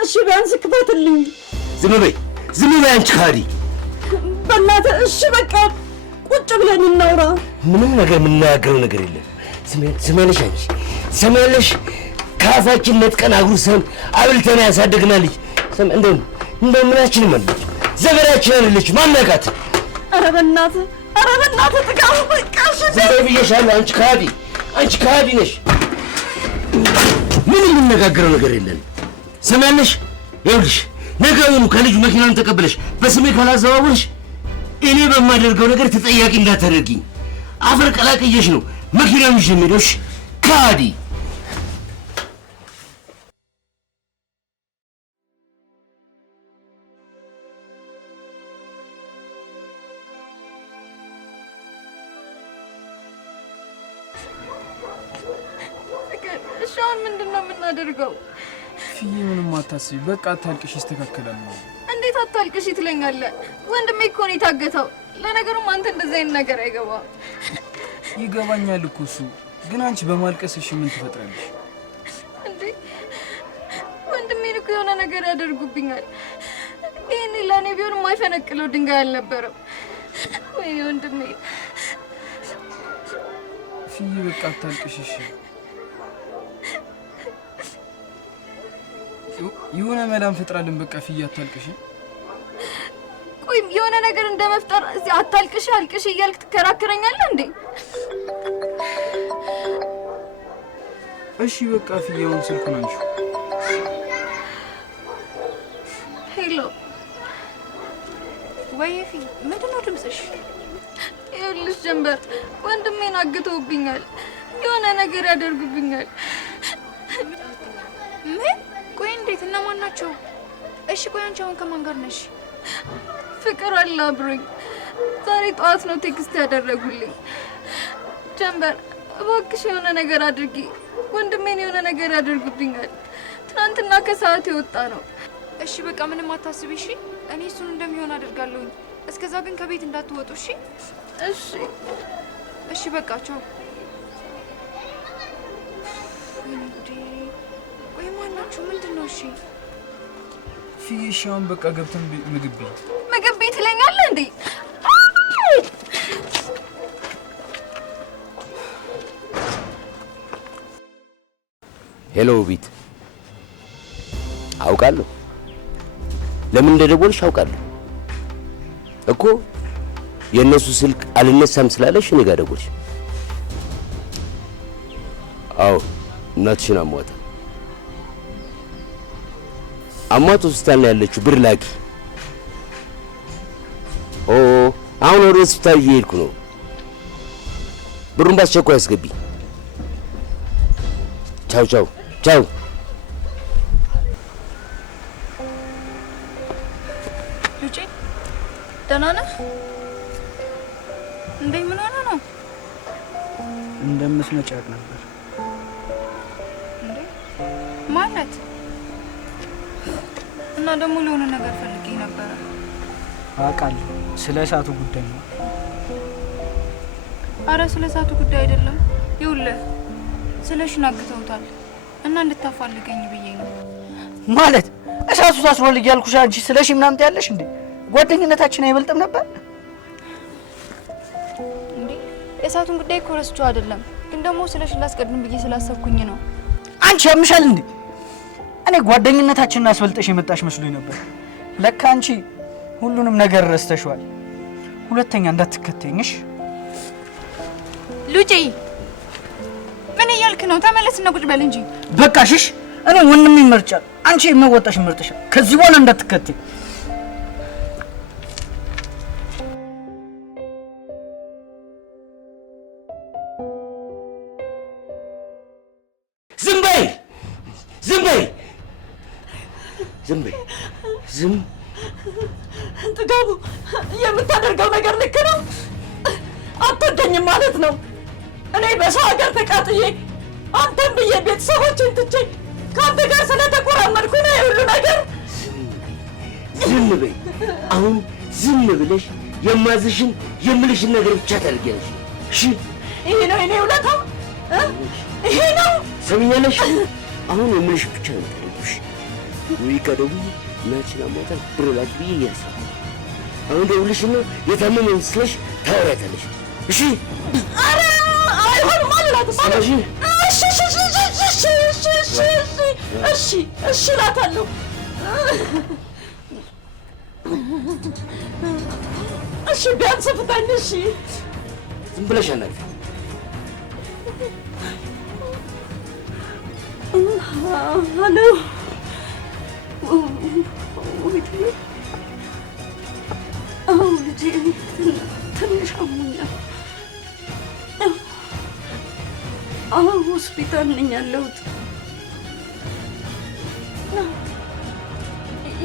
እሺ ቢያንስ ክፈትልኝ። ዝም በይ አንቺ ካዲ። በእናትህ እሺ በቃ ቁጭ ብለን እናውራ። ምንም ነገር የምናገረው ነገር የለም። ስሜለሽ አንቺ ሰማለሽ፣ ካፋችን ነጥቀን አጉርሰን አብልተን ያሳደግናለች። እንደው ምናችንም አለች ዘመዳችን አለች ማናቃት። ኧረ በእናትህ ጥጋቡ በቃ እሺ ዝም በይ ብዬሻለሁ። አንቺ ካዲ ነሽ። ምንም የምነጋገረው ነገር የለም። ሰማለሽ፣ ይኸውልሽ ነገሩን ከልጁ መኪናውን ተቀበለሽ በስሜ ካላዘዋወርሽ እኔ በማደርገው ነገር ተጠያቂ እንዳታደርጊኝ። አፈር ቀላቅየሽ ነው መኪናውን ይዤ የምሄደው። ካዲ እሺ አሁን ምንድን ነው የምናደርገው? ፍዬ ምንም አታስቢ፣ በቃ አታልቅሽ፣ ይስተካከላል። እንዴት አታልቅሽ ትለኛለህ? ወንድሜ እኮ ነው የታገተው። ለነገሩም አንተ እንደዚህ አይነት ነገር አይገባም። ይገባኛል እኮ እሱ፣ ግን አንቺ በማልቀስ እሺ ምን ትፈጥራለሽ እንዴ? ወንድሜን እኮ የሆነ ነገር ያደርጉብኛል። ይሄኔ ለእኔ ቢሆን የማይፈነቅለው ድንጋይ አልነበረም። ወይ ወንድሜ ፍዬ በቃ አታልቅሽ እሺ። የሆነ መላም ፈጥራለን። በቃ ፍዬ አታልቅሽ። ቆይ የሆነ ነገር እንደመፍጠር እዚህ አታልቅሽ አልቅሽ እያልክ ትከራከረኛለህ እንዴ? እሺ በቃ ፍዬ አሁን ስልኩን አንቺ። ሄሎ ወይ ፍዬ ምንድን ነው ድምፅሽ? ይኸውልሽ ጀንበር ወንድሜን አግተውብኛል። የሆነ ነገር ያደርጉብኛል። ምን? ቆይ እንዴት? እነማን ናቸው? እሺ ቆይ አንቺ አሁን ከማን ጋር ነሽ? ፍቅር አለ አብሮኝ። ዛሬ ጠዋት ነው ቴክስት ያደረጉልኝ። ጀንበር እባክሽ የሆነ ነገር አድርጊ፣ ወንድሜን የሆነ ነገር ያደርጉብኛል። ትናንትና ከሰዓት የወጣ ነው። እሺ በቃ ምንም አታስቢ እሺ። እኔ እሱን እንደሚሆን አደርጋለሁ። እስከዛ ግን ከቤት እንዳትወጡ እሺ? እሺ በቃ ቻው። ቆይ ማናችሁ? ምንድን ነው? እሺ ፍዬ እሺ አሁን በቃ ገብተን ምግብ ቤት ትለኛለህ እንዴ? ሄሎ ቤት አውቃለሁ። ለምን እንደደወልሽ አውቃለሁ እኮ። የእነሱ ስልክ አልነሳም ስላለሽ እኔ ጋር ደወልሽ። አዎ እናትሽን አሟታል። አሟት ሆስፒታል ነው ያለችው። ብር ላኪ። አሁን ወደ ሆስፒታል እየሄድኩ ነው። ብሩን ባስቸኳይ አስገቢ። ቻው። ልጄ ደህና ነህ እንዴ? ምን ሆነ ነው? እንደምትመጪ አውቅ ነበር። እንዴ ማለት? እና ደግሞ ለሆነ ነገር ፈልጌ ነበር። አውቃለሁ፣ ስለ እሳቱ ጉዳይ ነው። አረ ስለ እሳቱ ጉዳይ አይደለም። ይኸውልህ ስለሽን አግተውታል እና እንድታፋልገኝ ብዬ ነው። ማለት እሳቱ ታስሯል እያልኩሽ አንቺ ስለሽ ምናምን ትያለሽ እንዴ? ጓደኝነታችን አይበልጥም ነበር እንዴ? የእሳቱን ጉዳይ እኮ ረስቼው አይደለም፣ ግን ደግሞ ስለሽን ላስቀድም ብዬ ስላሰብኩኝ ነው። አንቺ ያምሻል እንዴ? እኔ ጓደኝነታችንን አስበልጠሽ የመጣሽ መስሎኝ ነበር። ለካ አንቺ ሁሉንም ነገር ረስተሽዋል። ሁለተኛ እንዳትከተኝሽ። ሉጪ ምን እያልክ ነው? ተመለስና ቁጭ በል እንጂ። በቃሽሽ። እኔ ወንድሜ ይመርጫል፣ አንቺ የመወጣሽ ይመርጥሻል። ከዚህ በኋላ እንዳትከተኝ። ዝም ጥጋቡ፣ የምታደርገው ነገር ልክ ነው? አትወደኝም ማለት ነው? እኔ በሰው ሀገር ተቃጥዬ አንተን ብዬ ቤተሰቦችን ትቼ ከአንተ ጋር ስለተቆራመድኩ ነው የሁሉ ነገር። ዝም በይ። አሁን ዝም ብለሽ የማዝሽን የምልሽን ነገር ብቻ ታደርጊያለሽ። እሺ? ይሄ ነው የኔ ውለታ? ይሄ ነው? ሰሚኛለሽ? አሁን የምልሽ ብቻ ነው ታደርጊሽ። ወይ ከደቡ ናችን አሞታል ብረላች ብዬ እያሰብኩ አሁን ደውልሽና የታመመውን ስለሽ ታወሪያታለሽ። እሺ? ኧረ አይሆንም አልላትም። እሺ እላታለሁ። እሺ ቢያንስ ፍታኝ። እሺ ዝም ብለሽ አናግሪ። ሄሎ ልጄ ትንሽ አሞኛል። ሆስፒታል ነኝ ያለሁት።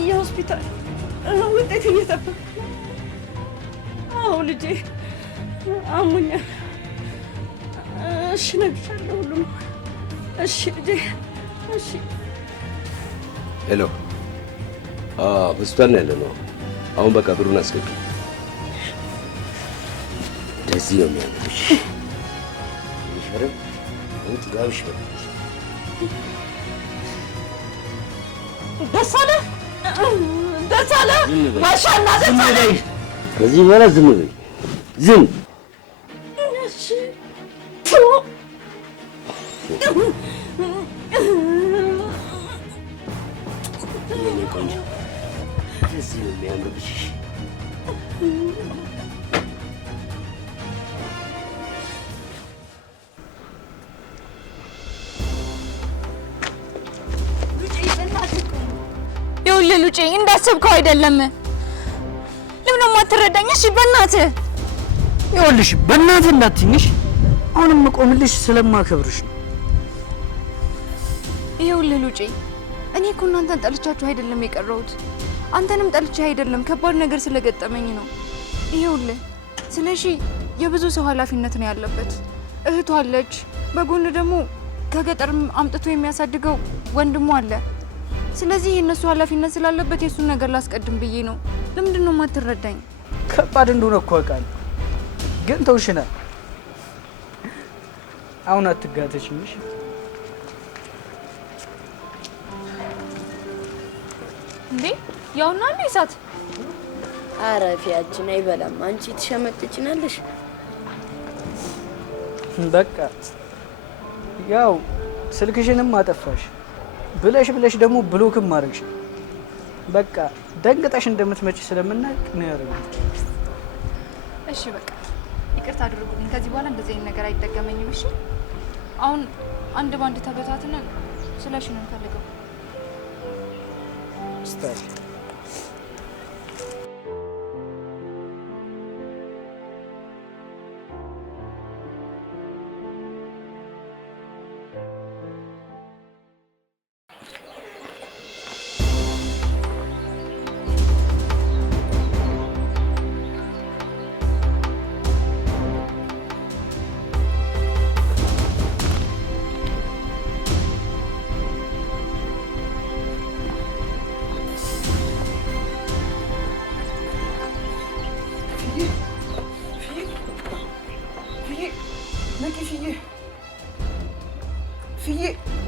የሆስፒታል ውጤት እየጠበቅኩ። ልጄ አሞኛል። እሺ እነግርሻለሁ ሁሉም። እሺ ልጄ እሺ። ሄሎ ሆስፒታል ነው ያለነው። አሁን በቃ ብሩን አስገቢ። እንደዚህ ነው የሚያምርሽ። ይሸርም አሁን ትጋብሽ በቃ ደስ አለ ማሻአላ ደስ አለ። ከዚህ በኋላ ዝም በይ ዝም። እሺ የኔ ቆንጆ እንደዚህ ነው የሚያምርሽ። ይኸውልህ ሉጬ እንዳሰብከው አይደለም። ለምን የማትረዳኝ? እሺ በእናትህ ይኸውልሽ፣ በእናትህ እንዳትይኝሽ። አሁንም መቆምልሽ ስለማከብርሽ ነው። ይኸውልህ ሉጬ፣ እኔ እኮ እናንተን ጠልቻችሁ አይደለም የቀረሁት። አንተንም ጠልቼ አይደለም፣ ከባድ ነገር ስለገጠመኝ ነው። ይኸውልህ ስለሺ የብዙ ሰው ኃላፊነት ነው ያለበት። እህቷ አለች፣ በጎን ደግሞ ከገጠርም አምጥቶ የሚያሳድገው ወንድሙ አለ። ስለዚህ የእነሱ ኃላፊነት ስላለበት የእሱን ነገር ላስቀድም ብዬ ነው። ለምንድን ነው የማትረዳኝ? ከባድ እንደሆነ እኮ አውቃለሁ፣ ግን ተውሽናል። አሁን አትጋተችኝሽ። እንዴ ያውና እንዴ እሳት አረፊያችን አይበላም። አንቺ ትሸመጥጭናለሽ። በቃ ያው ስልክሽንም አጠፋሽ ብለሽ ደግሞ ብሎክም ማድረግሽ። በቃ ደንግጠሽ እንደምትመጪ ስለምናውቅ ነው ያደረኩት። እሺ በቃ ይቅርታ አድርጉልኝ። ከዚህ በኋላ እንደዚህ አይነት ነገር አይደገመኝም። እሺ አሁን አንድ ባንድ ተበታትነን ስለሽ ነው እንፈልገው ስታይ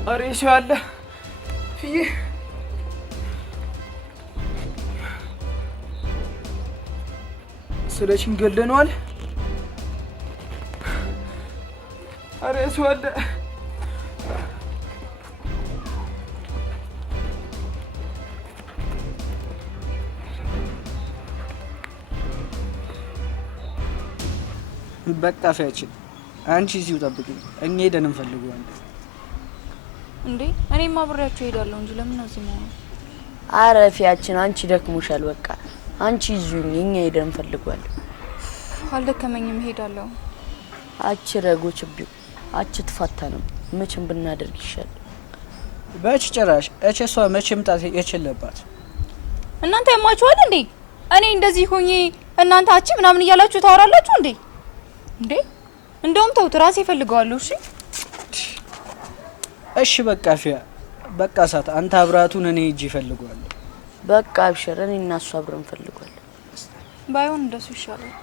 ኧረ ሰው አለ ፍዬ። ስለሽን ገለነዋል። ኧረ ሰው አለ። በቃ ፊያችን አንቺ እዚሁ ጠብቂኝ፣ እኛ ሄደን እንፈልገዋለን። እንዴ እኔም አብሬያችሁ እሄዳለሁ እንጂ ለምን እዚህ ነው? አረፊያችን አንቺ ደክሞሻል። በቃ አንቺ ይዙኝ፣ እኛ ሄደን እንፈልገዋለን። አልደከመኝም፣ እሄዳለሁ። አቺ ረጎች ቢው አቺ ትፋታንም መቼም ብናደርግ ይሻል። በች ጭራሽ እቸሷ መቼም ጣት የችለባት። እናንተ ያማችኋል እንዴ? እኔ እንደዚህ ሆኜ እናንተ አቺ ምናምን እያላችሁ ታወራላችሁ እንዴ? እንዴ እንደውም ተውት፣ ራሴ እፈልገዋለሁ። እሺ እሺ በቃ ፊያ፣ በቃ እሳት፣ አንተ አብራቱን፣ እኔ እጅ ይፈልገዋል። በቃ አብሽር፣ እኔ እና እሱ አብረን እንፈልገዋለን። ባይሆን እንደሱ ይሻላል።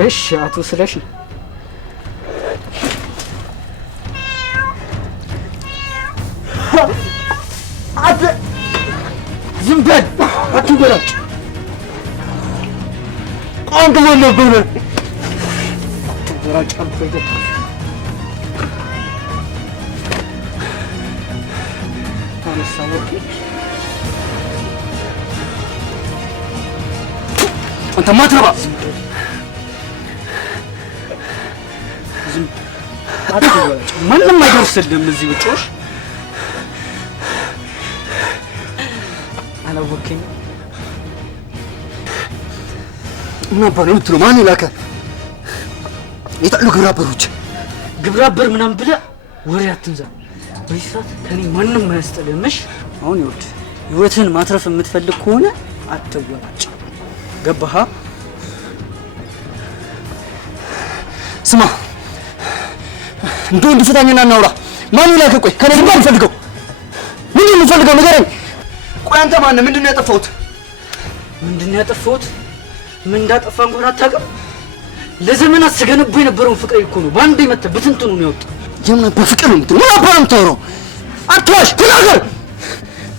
እሺ አቶ ስለሺ አደ ዝም በል አትበላጭ ቋንቋ ነበር አትበላጭ አንፈጀ አንተ ማትረባ አትበላጭ ማንም አይደርስልህም እዚህ ብጮሽ አላወከኝ እና ባለው ትሉ ማን ይላከ የታሉ ግብራበር ምናምን ብለህ ወሬ አትንዛ በይሳት ከኔ ማንም ማያስጠልምሽ አሁን ይወድ ህይወትን ማትረፍ የምትፈልግ ከሆነ አትወራጭ ገባህ ስማ እንደው እንድፈታኝና እናውራ ማን ይላከ ቆይ ከኔ ጋር ፈልገው ምንድነው ፈልገው ንገረኝ ቆይ አንተ ማን ነህ ምንድነው ያጠፋሁት ምን እንዳጠፋ እንኳን አታውቅም ለዘመናት ስገነቡ የነበረውን ፍቅሬ እኮ ነው ባንዴ መተ በትንትኑ ነው ያወጣ የምን በፍቅር ነው ምን አባም ተወራው አትዋሽ ተናገር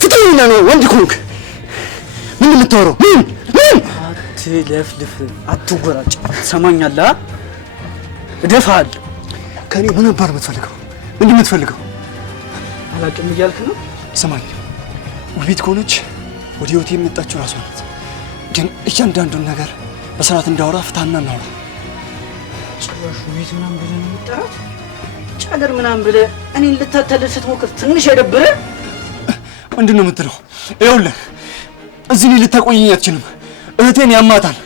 ፍቅሬና ነው ወንድ ኮንክ ምን የምትወራው ምን አትለፍልፍ አትጎራጭ ሰማኛለህ እደፋል ከኔ ምን ነበር የምትፈልገው ምንድነው የምትፈልገው አላውቅም እያልክ ነው ሰማኝ ውቢት ከሆነች ወደ ህይወቴ የመጣችው ራሷ ናት ግን እያንዳንዱን ነገር በስርዓት እንዳወራ ፍታና እናውራ ጭራሽ ውቢት ምናምን ብለህ ነው የምትጠራት ጫገር ምናምን ብለህ እኔን ልታታለል ስትሞክር ትንሽ አይደብርህ ምንድነው የምትለው ይኸውልህ እዚህ እኔ ልታቆየኝ አትችልም እህቴን ያማታል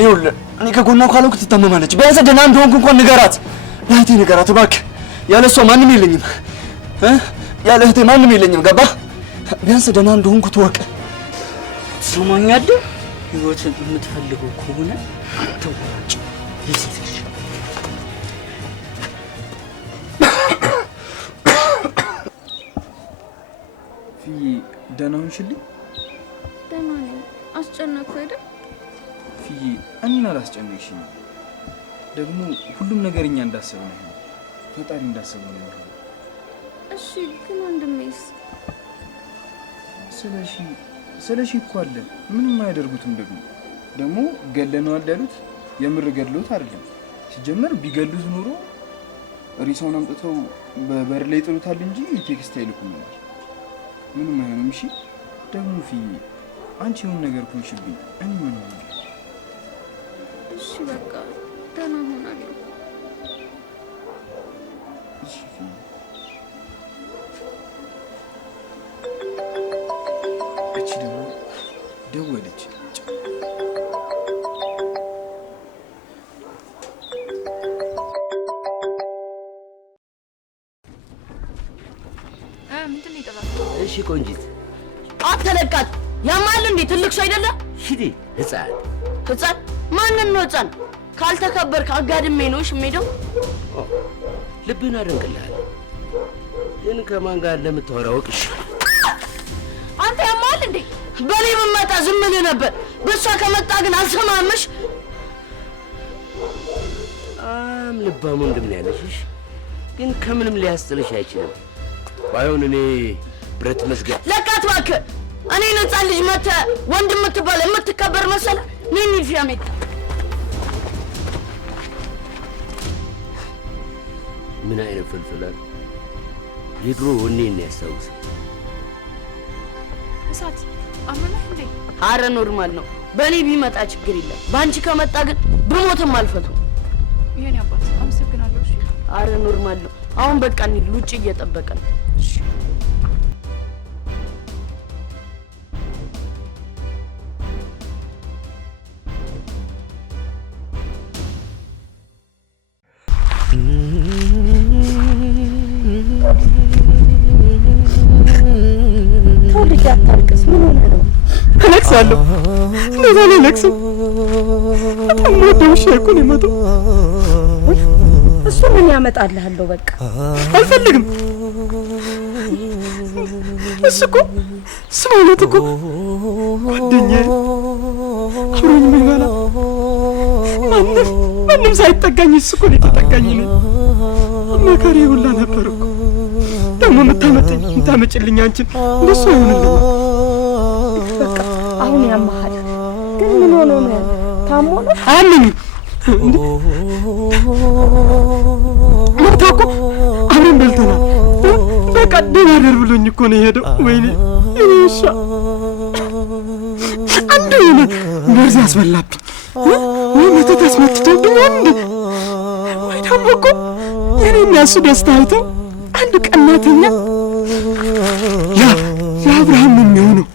ይኸውልህ እኔ ከጎኗ ካልሆንኩ ትታመማለች ቢያንስ ደህና እንደሆንኩ እንኳን ንገራት ለእህቴ ንገራት እባክህ ያለ እሷ ማንም የለኝም ያለ እህቴ ማንም የለኝም ገባህ ቢያንስ ደህና እንደሆንኩ ትወቅ ትሰማኛለህ ህይወትን የምትፈልገው ከሆነ አትወራጭ ይስልሽ ደህና ሆንሽልኝ ደህና ነኝ አስጨነቅኩ አይደል ፊዬ እኔን አላስጨነቅሽኝ ደግሞ ሁሉም ነገር እኛ እንዳሰብነው ነው ፈጣሪ እንዳሰበው ነው እሺ ግን ወንድሜስ ስለሺ እኮ አለ ምንም አያደርጉትም ደግሞ ገለነዋል ያሉት የምር ገድሎት አይደለም ሲጀመር ቢገሉት ኖሮ ሪሳውን አምጥተው በበር ላይ ጥሉታል እንጂ ቴክስት አይልኩም ነበር ምንም አይሆንም እሺ ደግሞ ፊዬ አንቺ ምን ነገር ኮንሽብኝ እኔ ምን ሆነ እሺ በቃ ደህና ሆናለሁ እሺ ፊዬ እቺ ደግሞ ደወለች ምንድነው ይጠባል እሺ ቆንጂት አትለቃት ያማል እንዴ ትልቅ ሰው አይደለ ሂዲ ህፃን ማንን ነው ህፃን ካልተከበርክ አጋድሜ ነው ሽሜደው ልብህን አደንቅልሃለሁ ግን ከማን ጋር እንደምታወራው እቅሽ አንተ ያማል እንዴ በኔ መጣ ዝም ብለህ ነበር በሷ ከመጣ ግን አልሰማምሽ ልባሙ ወንድም ነው ያለሽ ግን ከምንም ሊያስጥልሽ አይችልም ባይሆን እኔ ብረት መስገድ ለቃት እባክህ እኔ ነፃ ልጅ መተ ወንድም የምትባል የምትከበር መሰለ ምን ይፊያሜት ምን አይነት ፍልፍላል የድሮ ወኔን ያስታውስ እሳት አመና እንዴ አረ ኖርማል ነው በኔ ቢመጣ ችግር የለም ባንቺ ከመጣ ግን ብሞትም አልፈቱ ይሄን አባት አመሰግናለሁ እሺ አረ ኖርማል ነው አሁን በቃ እንሂድ ውጪ እየጠበቀ ነው እሺ ተውልጅ አታልቅስ ምን ሆነ ነው አለቅሳለሁ ለዛ ነው ለቅሶ ወደውሽ እኮ ነው የመጣው እሱ ምን ያመጣልሃለሁ በቃ አልፈልግም እሱ እኮ ስማለት እኮ ጓደኛዬ አብሮኝ የሚበላ ማንም ሳይጠጋኝ እሱ እኮ ነው የተጠጋኝ ነው መከሬ ሁላ ነበር እኮ ደግሞ የምታመጭልኝ አንቺን እንደሱ አይሆንልኝም በቃ አሁን ያማሃል ግን ምን ሆኖ ነው ታሞ ነው አለኝ ምታውቁ አሁን በልተናል በቃ ደናደር ብሎኝ እኮ ነው የሄደው ወይኔ እሺ አንዱ መርዝ ያስበላብኝ ወይ መተት አስመትቶብኝ አንድ ወይ ደግሞ እኮ የኔና እሱ ደስታ አይተው አንድ ቀናተኛ የአብርሃም የሚሆነው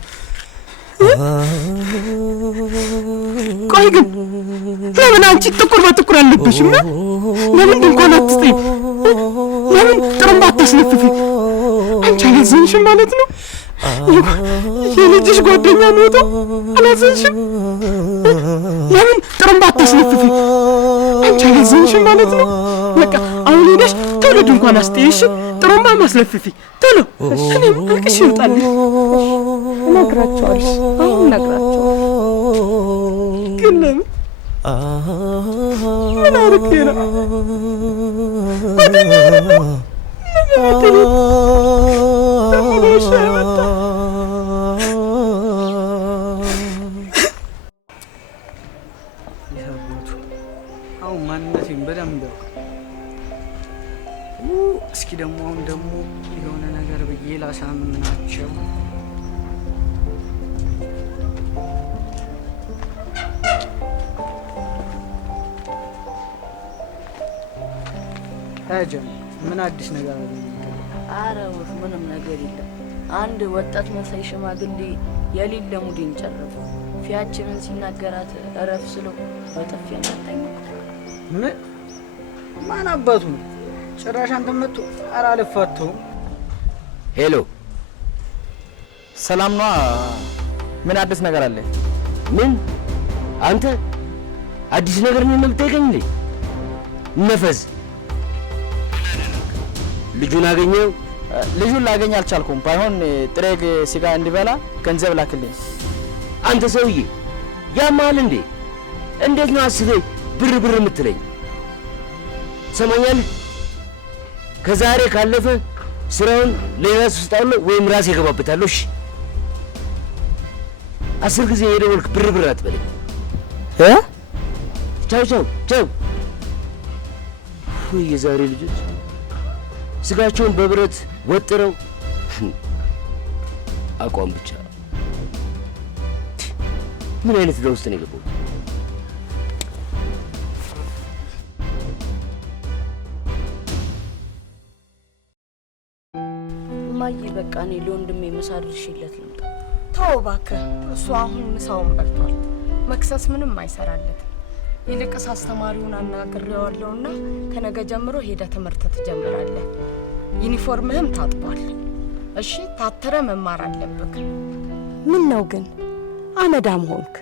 ቆይ ግን ለምን አንቺ ጥቁር በጥቁር አለብሽም ለምን እንኳን አትስጠኝ ለምን ጥሩምባ አታስነፍፊ አንቺ አላዘንሽም ማለት ነው የልጅሽ ጓደኛ ሞቶ አላዘንሽም ለምን ጥሩምባ አታስነፍፊ አንቺ አላዘንሽም ማለት ነው በቃ አሁን ሄደሽ ቶሎ ድንኳን አስጥይሽ ጥሩምባ ማስለፍፊ ቶሎ እኔም አልቅሽ ይውጣልኝ ነግራቸዋለሁ አሁን ነግራቸዋለሁ ግን ለምን ምን አርጌ ነው ጓደኛዬ ነው አሁን ማንነቴን በደንብ እስኪ ደግሞ የሆነ ነገር ብዬ ላሳምናቸው አጀም ምን አዲስ ነገር አለ? ኧረ ምንም ነገር የለም። አንድ ወጣት መሳይ ሽማግሌ የሌለ ሙዴን ጨረፈ። ፊያችንን ሲናገራት እረፍ ስለው በጥፊ ያመጣኝ። ምን ማን አባቱ ነው? ጭራሽ አንተ መጥቶ ኧረ አልፋተውም። ሄሎ ሰላም ነው? ምን አዲስ ነገር አለ? ምን አንተ አዲስ ነገር ነው የምትጠይቀኝ እንዴ? ነፈስ ልጁን አገኘው? ልጁን ላገኝ አልቻልኩም። ባይሆን ጥሬግ ስጋ እንዲበላ ገንዘብ ላክልኝ። አንተ ሰውዬ ያማል እንዴ? እንዴት ነው አስበህ ብር የምትለኝ? ሰማኛለህ? ከዛሬ ካለፈ ስራውን ሌላ ሰው ስጣለሁ ወይም ራሴ እገባበታለሁ። እሺ 10 ጊዜ የደወልክ ብር አትበለኝ። ቻው። የዛሬ ልጆች ስጋቸውን በብረት ወጥረው አቋም ብቻ። ምን አይነት ዕዳ ውስጥ ነው የገባሁት? እማዬ በቃ እኔ ለወንድሜ ምሳ አድርሼለት ልምጣ። ተው እባክህ፣ እሱ አሁን ምሳውን በልቷል። መክሰስ ምንም አይሰራለትም። ይልቅስ አስተማሪውን አናግሬዋለሁና ከነገ ጀምሮ ሄደ ትምህርት ትጀምራለህ። ዩኒፎርምህም ታጥቧል። እሺ ታተረ መማር አለብክ። ምን ነው ግን አመዳም ሆንክ?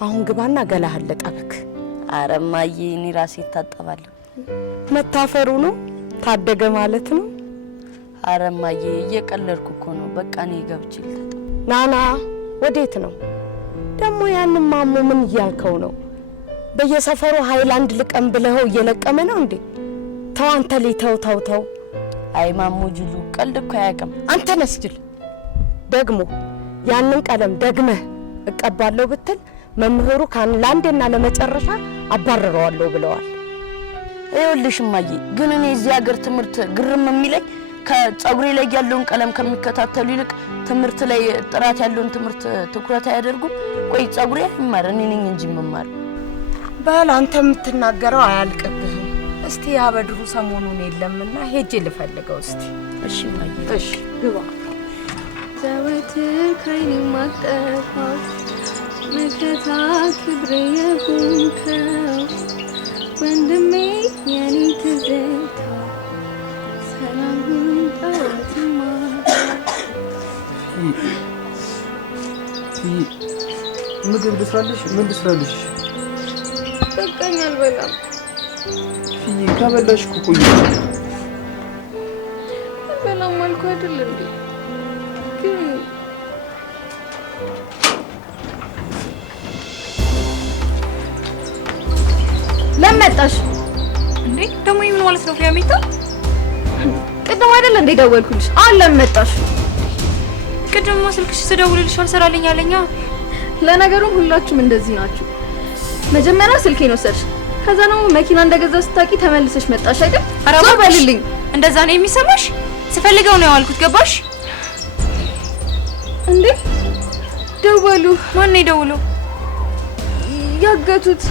አሁን ግባና ገላህን ልጠብክ። ኧረ እማዬ እኔ ራሴ እታጠባለሁ። መታፈሩ ነው ታደገ ማለት ነው። ኧረ እማዬ እየቀለድኩ እኮ ነው። በቃ እኔ ገብቼ ልታጠብ። ናና ወዴት ነው ደግሞ? ያንን ማሞ ምን እያልከው ነው? በየሰፈሩ ሃይላንድ ልቀም ብለኸው እየለቀመ ነው እንዴ? ተው አንተ ተው። አይ ማሞ ጅሉ ቀልድ እኮ አያውቅም። አንተ ነስጅል ደግሞ ያንን ቀለም ደግመህ እቀባለሁ ብትል መምህሩ ለአንዴና ለመጨረሻ አባረረዋለሁ ብለዋል። ይኸውልሽ እማዬ ግን እኔ እዚህ ሀገር ትምህርት ግርም የሚለኝ ከጸጉሬ ላይ ያለውን ቀለም ከሚከታተሉ ይልቅ ትምህርት ላይ ጥራት ያለውን ትምህርት ትኩረት አያደርጉም። ቆይ ጸጉሬ አይማር እኔ ነኝ እንጂ መማር። በል አንተ የምትናገረው አያልቅብህም። እስቲ ያበድሩ ሰሞኑን የለምና ሄጄ ልፈልገው እስቲ። እሺ እማዬ። እሺ ግባ። ዘወትር ከኔ ማጠፋው መከታ ክብሬ የሆንከው ወንድሜ የኔ ትዝታ ሰላሙን ጠዋትማ ምግብ ልስራልሽ? ምን ልስራልሽ? በቃኝ አልበላም። ከበላሽ እኮ ቆየ። አልበላም አልኩ አይደል እንዴ? ግን ለመጣሽ እንዴ? ደግሞ ምን ማለት ነው ፊያሚታ? ቅድም አይደል እንዴ ደወልኩልሽ? አሁን ለመጣሽ? ቅድምማ ስልክሽ ስደውልልሽ አልሰራልኝ አለኛ። ለነገሩ ሁላችሁም እንደዚህ ናችሁ። መጀመሪያ ስልኬን ወሰድሽ፣ ከዛ ነው መኪና እንደገዛ ስታቂ ተመልሰሽ መጣሽ አይደል? ዞር በልልኝ። እንደዛ ነው የሚሰማሽ? ስፈልገው ነው ያልኩት። ገባሽ እንዴ? ደወሉ። ማን ነው የደወለው? ያገቱት